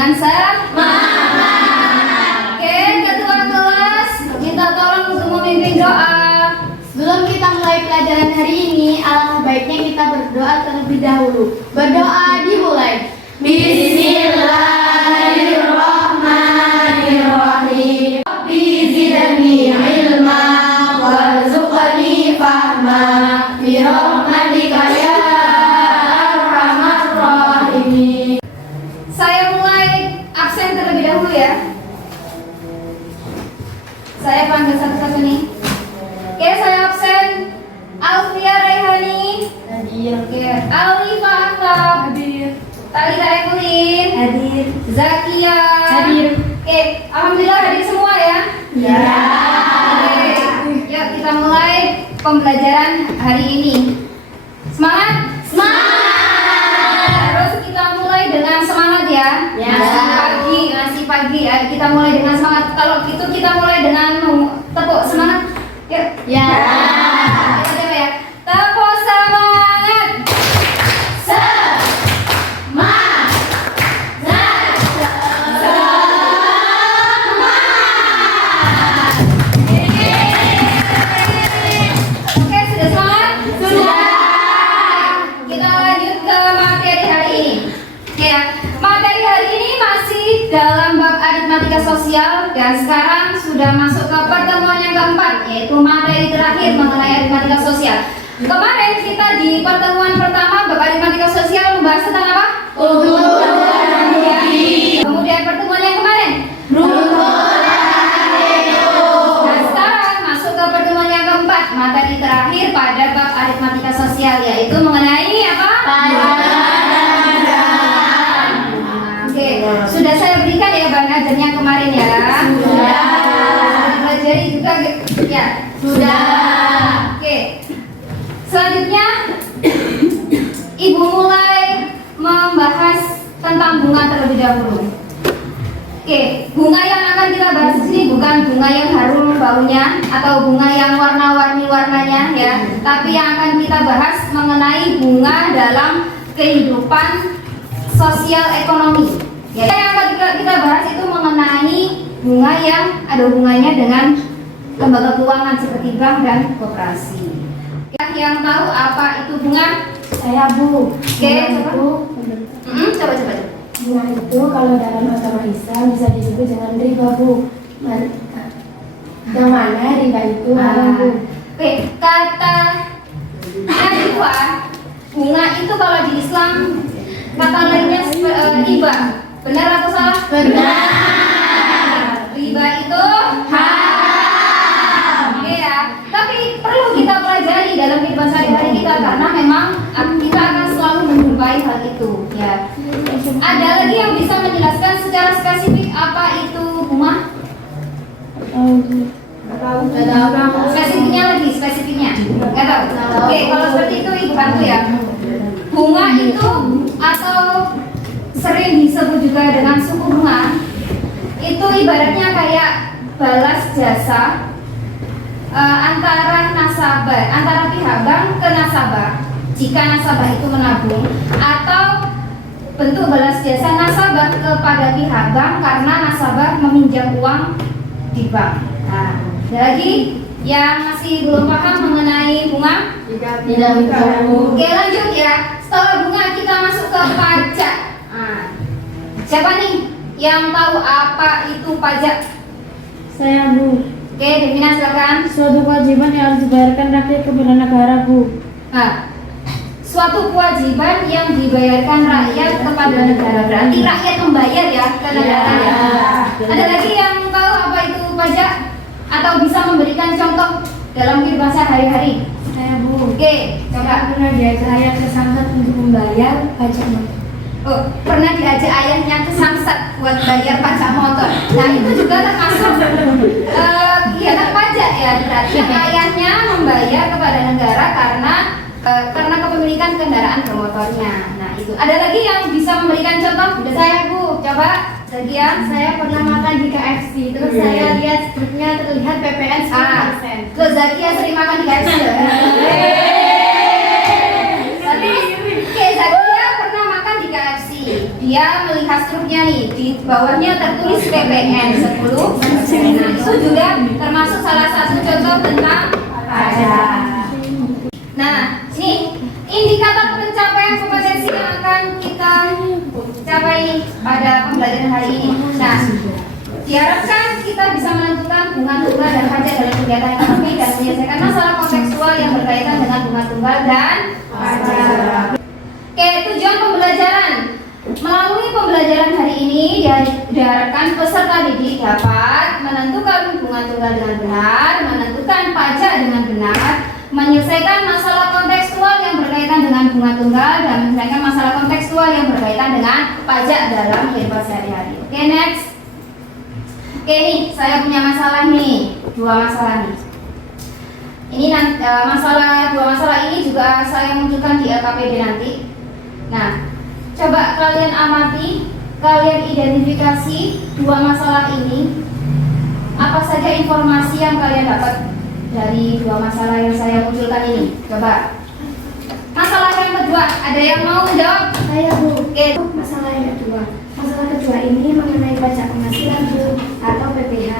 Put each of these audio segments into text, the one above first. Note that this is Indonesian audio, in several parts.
dengan semangat. Oke, ketua kelas, minta tolong untuk memimpin doa. Sebelum kita mulai pelajaran hari ini, alangkah baiknya kita berdoa terlebih dahulu. Berdoa dimulai. Bismillahirrahmanirrahim. Rabbi zidni ilma warzuqni fahma bi rahmatika ya arhamar rahimin. Saya mulai absen terlebih dahulu ya. Saya panggil satu-satu nih. Oke, saya absen. Alfia Raihani Hadir. Oke, Alifa Akhlak Hadir. Talita Evelyn Hadir. Zakia Hadir. Oke, alhamdulillah hadir semua ya. Ya. Oke, yuk kita mulai pembelajaran hari ini. Semangat? Semangat. Terus kita mulai dengan semangat ya. Ya. Nasi pagi. Ayo kita mulai dengan semangat. Kalau gitu kita mulai dengan tepuk semangat. Yuk. Ya. Kita coba ya. Tepuk semangat. Oke, sudah semangat? Sudah. Kita lanjut ke materi hari ini. Oke ya, materi hari ini masih dalam bab aritmatika sosial dan sekarang sudah masuk ke pertemuan yang keempat, yaitu materi terakhir mengenai aritmatika sosial. Kemarin kita di pertemuan pertama bab aritmatika sosial membahas tentang apa? Kemudian pertemuan yang kemarin Nah, sekarang masuk ke pertemuan yang keempat, materi terakhir pada bab aritmatika sosial, yaitu mengenai apa? Oke, sudah saya berikan ya bahan ajarnya kemarin ya. Sudah. Pelajari juga ya. Sudah. Oke. Selanjutnya Ibu mulai membahas tentang bunga terlebih dahulu. Oke, bunga yang akan kita bahas di sini bukan bunga yang harum baunya atau bunga yang warna-warni warnanya ya, tapi yang akan kita bahas mengenai bunga dalam kehidupan sosial ekonomi. Ya, yang akan kita bahas itu mengenai bunga yang ada hubungannya dengan lembaga keuangan seperti bank dan koperasi. Yang tahu apa itu bunga? Saya Bu. Oke, coba. Coba. Bunga itu kalau dalam agama Islam bisa disebut dengan riba Bu. Yang mana riba itu haram Bu? Oke, kata riba, bunga itu kalau di Islam kata lainnya riba. Benar atau salah? Benar. Riba itu haram. Oke ya. Tapi perlu kita pelajari dalam kehidupan sehari-hari kita karena memang kita akan selalu menjumpai hal itu ya. Ada lagi yang bisa menjelaskan secara spesifik apa itu bunga? Spesifiknya? Nggak tahu. Oke, kalau seperti itu Ibu bantu ya. Bunga itu atau sering disebut juga dengan suku bunga, itu ibaratnya kayak balas jasa antara nasabah, antara pihak bank ke nasabah. Jika nasabah itu menabung, atau bentuk balas jasa nasabah kepada pihak bank karena nasabah meminjam uang di bank. Nah, ada lagi yang masih belum paham mengenai bunga? Tidak tahu. Oke, lanjut ya. Setelah bunga kita masuk ke pajak. Nah, siapa nih yang tahu apa itu pajak? Saya Bu. Oke, Devina silakan. Suatu kewajiban yang harus dibayarkan rakyat kepada negara Bu. Nah, suatu kewajiban yang dibayarkan rakyat kepada negara, berarti rakyat membayar ya ke negara ya. Ada lagi yang tahu apa itu pajak atau bisa memberikan contoh dalam kehidupan sehari-hari? Saya Bu. Oke, coba. Pernah diajak ayah ke Samsat untuk membayar pajak motor. Oh, pernah diajak ayahnya ke Samsat buat bayar pajak motor. Nah, itu juga termasuk kegiatan pajak ya. Berarti ayahnya membayar kepada negara karena kepemilikan kendaraan bermotornya. Nah, itu. Ada lagi yang bisa memberikan contoh? Udah saya Bu, coba. Zakia. Saya pernah makan di KFC, terus saya lihat struknya terlihat PPN 10%. Ke Zakia sering makan di KFC. Tapi Zakia pernah makan di KFC. Di dia melihat struknya nih, di bawahnya tertulis PPN 10. Nah, itu juga termasuk salah satu contoh tentang pajak. Nah, ini indikator pencapaian kompetensi yang akan kita capai pada pembelajaran hari ini. Nah, diharapkan kita bisa menentukan bunga tunggal dan pajak dalam kegiatan ekonomi dan menyelesaikan masalah kontekstual yang berkaitan dengan bunga tunggal dan pajak. Oke, tujuan pembelajaran. Melalui pembelajaran hari ini diharapkan peserta didik dapat menentukan bunga tunggal dengan benar, menentukan pajak dengan benar, menyelesaikan masalah kontekstual yang berkaitan dengan bunga tunggal, dan menyelesaikan masalah kontekstual yang berkaitan dengan pajak dalam kehidupan sehari-hari. Oke, next. Oke nih, saya punya masalah nih, 2 masalah nih. Ini nanti, dua masalah ini juga saya munculkan di LKPD nanti. Nah, coba kalian amati, kalian identifikasi 2 masalah ini. Apa saja informasi yang kalian dapat dari 2 masalah yang saya munculkan ini? Coba. Masalah yang kedua, ada yang mau menjawab? Saya, Bu. Oke. Masalah yang kedua. Masalah kedua ini mengenai pajak penghasilan, Bu, atau PPH.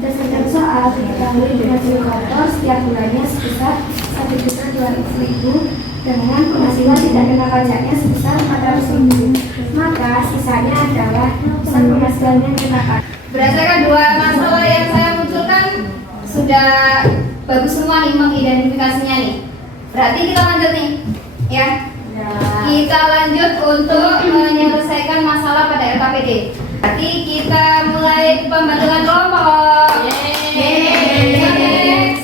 Berdasarkan soal, diketahui penghasilan kotor setiap bulannya sebesar 1.200.000 dengan penghasilan tidak kena pajaknya sebesar 400.000. Maka sisanya adalah besar penghasilannya kena pajak. Berdasarkan 2 masalah yang saya munculkan, sudah bagus semua nih mengidentifikasinya nih. Berarti kita lanjut nih, ya. Kita lanjut untuk menyelesaikan masalah pada LKPD. Berarti kita mulai pembentukan kelompok. Next.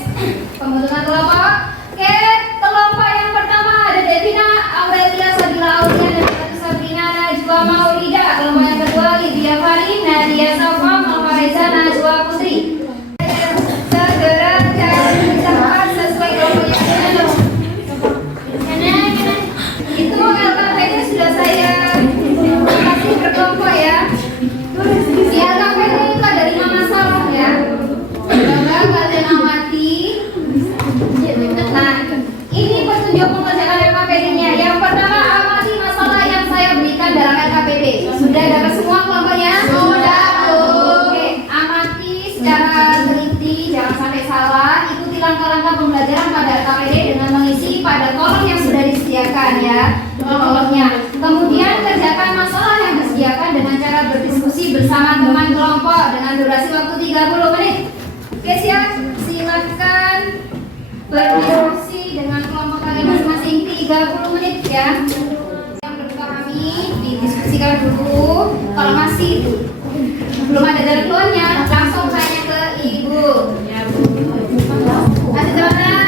Pembentukan kelompok. Oke, kelompok yang pertama ada Devina, Aurelia, Sabila Aulia, dan Sabrina, Najwa Maulida. Kelompok yang kedua Lydia Farin, Nadia Safa, Malva Reza, Najwa Putri. Segera cari tempat sesuai kelompok yang ada. Itu LKPD sudah saya kasih berkelompok ya. Di LKPD itu ada 5 masalah ya. Coba kalian amati. Nah, ini petunjuk pengerjaan LKPD-nya. Yang pertama, amati masalah yang saya berikan dalam LKPD. Sudah dapat semua kelompoknya? Sudah. Oke, amati secara teliti, jangan sampai salah. Ikuti langkah-langkah pembelajaran pada LKPD dengan mengisi pada kolom yang sudah disediakan ya. Kolomnya. Kemudian kerjakan masalah yang disediakan dengan cara berdiskusi bersama teman kelompok dengan durasi waktu 30 menit. Oke, siap? Silakan berdiskusi dengan kelompok kalian masing-masing 30 menit ya. Yang belum pahami didiskusikan dulu. Kalau masih belum ada jalan keluarnya, langsung tanya ke ibu. Ya, Bu. Ada jawaban?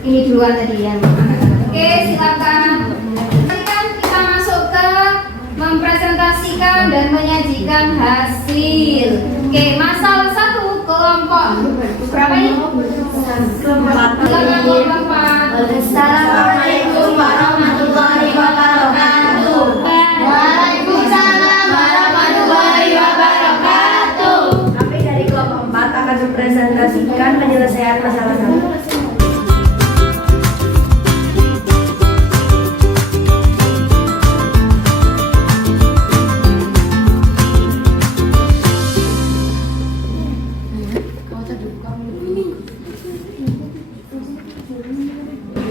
Ini duluan tadi yang oke, silakan. Kita masuk ke mempresentasikan dan menyajikan hasil. Oke, masalah 1 kelompok berapa ini? Silakan kelompok 4. Assalamualaikum warahmatullahi wabarakatuh. Waalaikumsalam warahmatullahi wabarakatuh. Kami dari kelompok 4 akan mempresentasikan penyelesaian masalah 1.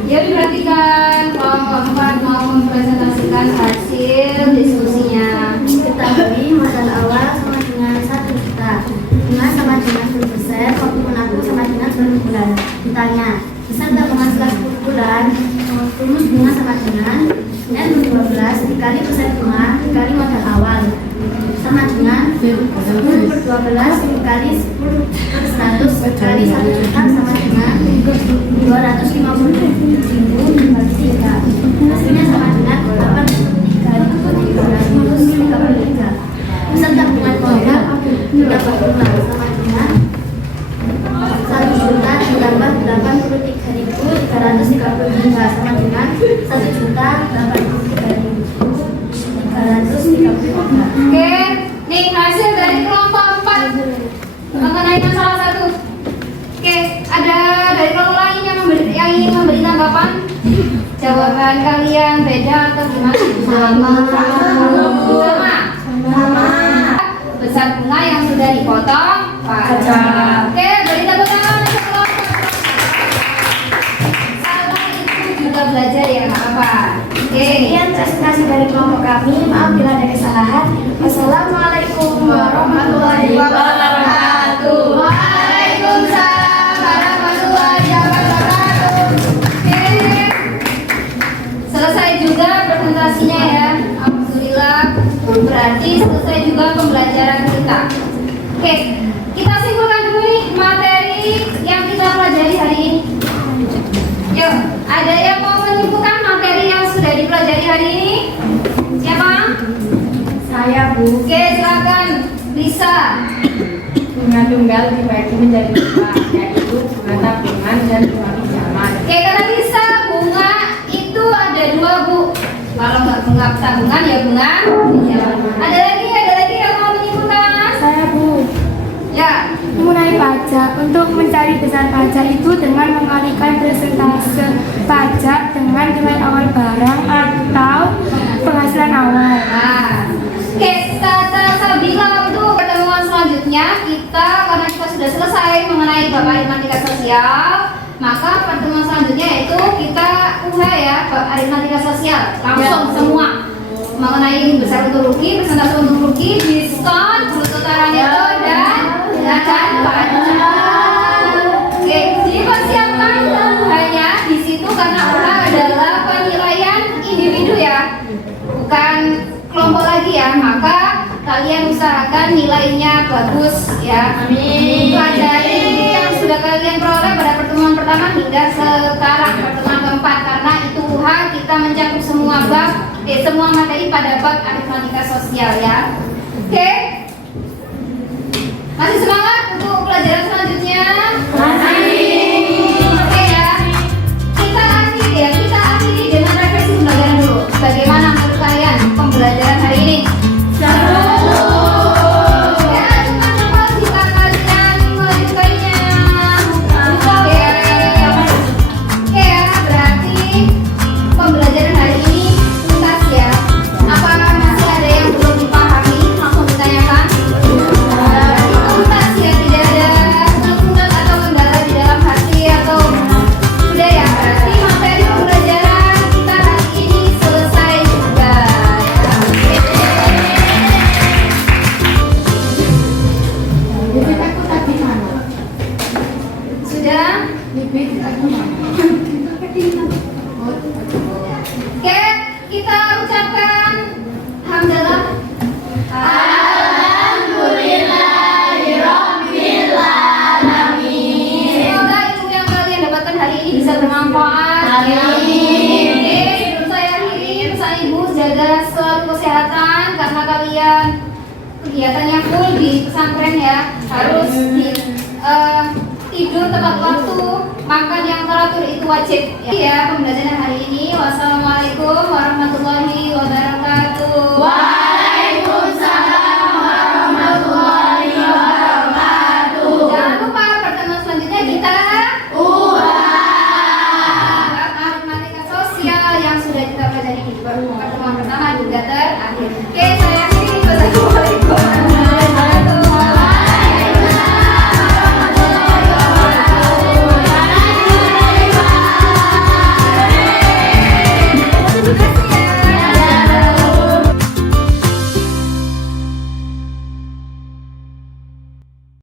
Ya, diperhatikan kelompok 4 mau mempresentasikan hasil diskusinya. Ketahui modal awal sama dengan 1 juta, bunga sama dengan 10%, waktu menabung sama dengan 10 bulan. Ditanya, besar tak penghasilan 10 bulan, rumus bunga sama dengan N12 dikali persen bunga dikali modal awal sama dengan 10/12 dikali 10/100 dikali 1 juta sama dengan 250.000 dikali 3. Hasilnya sama dengan 80 dikali 333. Pusat tabungan modal dapat ulang sama dengan 1 juta ditambah 83.333 sama dengan 1.083.333. Oke, nih hasil dari kelompok 4 mengenai masalah 1. Oke, ada dari kelompok lain yang ingin memberi tanggapan? Jawaban kalian beda atau gimana? Sama. Besar bunga yang sudah dipotong pajak. Oke, beri tepuk tangan untuk kelompok. Salah itu juga belajar ya, nggak apa-apa. Oke. Sekian presentasi dari kelompok kami. Maaf bila ada kesalahan. Wassalamualaikum warahmatullahi wabarakatuh. Waalaikumsalam warahmatullahi wabarakatuh. Oke. Selesai juga presentasinya ya. Alhamdulillah. Berarti selesai juga pembelajaran kita. Oke, kita simpulkan dulu nih materi yang kita pelajari hari ini. Yuk, ada yang mau menyimpulkan materi yang sudah dipelajari hari ini? Siapa? Saya, Bu. Oke, silakan. Bisa. Bunga tunggal dibagi menjadi 2, yaitu bunga tabungan dan bunga pinjaman. Oke, karena bisa bunga itu ada 2, Bu. Kalau nggak bunga tabungan ya bunga pinjaman. Ada lagi yang mau menyimpulkan? Saya Bu. Ya. Mengenai pajak, untuk mencari besar pajak itu dengan mengalikan persentase pajak dengan nilai awal barang atau penghasilan awal. Nah, oke, kata Sabila untuk pertemuan selanjutnya kita karena kita sudah selesai mengenai bab aritmatika sosial, maka pertemuan selanjutnya yaitu kita ya bab aritmatika sosial langsung semua mengenai besar untung rugi, persentase untung rugi, diskon, bruto neto dan pajak. Oke, jadi persiapan hanya di situ karena UH adalah penilaian individu ya, bukan kelompok lagi ya, maka kalian usahakan nilainya bagus ya. Amin. Pelajari yang sudah kalian peroleh pada pertemuan pertama hingga sekarang pertemuan keempat, karena itu UH kita mencakup semua bab, semua materi pada bab aritmatika sosial ya. Oke, masih semangat untuk pelajaran selanjutnya? Oke ya, kita akhiri dengan refleksi pembelajaran dulu. Bagaimana menurut kalian pembelajaran hari ini? Pembelajaran hari ini tuntas ya. Apa masih ada yang belum dipahami? Langsung ditanyakan. Tuntas ya, tidak ada unek-unek atau kendala di dalam hati atau sudah ya. Berarti materi pembelajaran kita hari ini selesai juga. Sudah? Oke, kita ucapkan hamdalah. Semoga ilmu yang kalian dapatkan hari ini bisa bermanfaat. Amin. Oke, sebelum saya akhiri, pesan Ibu jaga selalu kesehatan karena kalian kegiatannya full di pesantren ya, harus tidur tepat waktu, makan yang teratur itu wajib ya. Pembelajaran hari ini, wassalamualaikum warahmatullahi wabarakatuh. Waalaikumsalam warahmatullahi wabarakatuh. Jangan lupa pertemuan selanjutnya kita aritmatika sosial yang sudah kita pelajari di pertemuan pertama juga terakhir. Oke, saya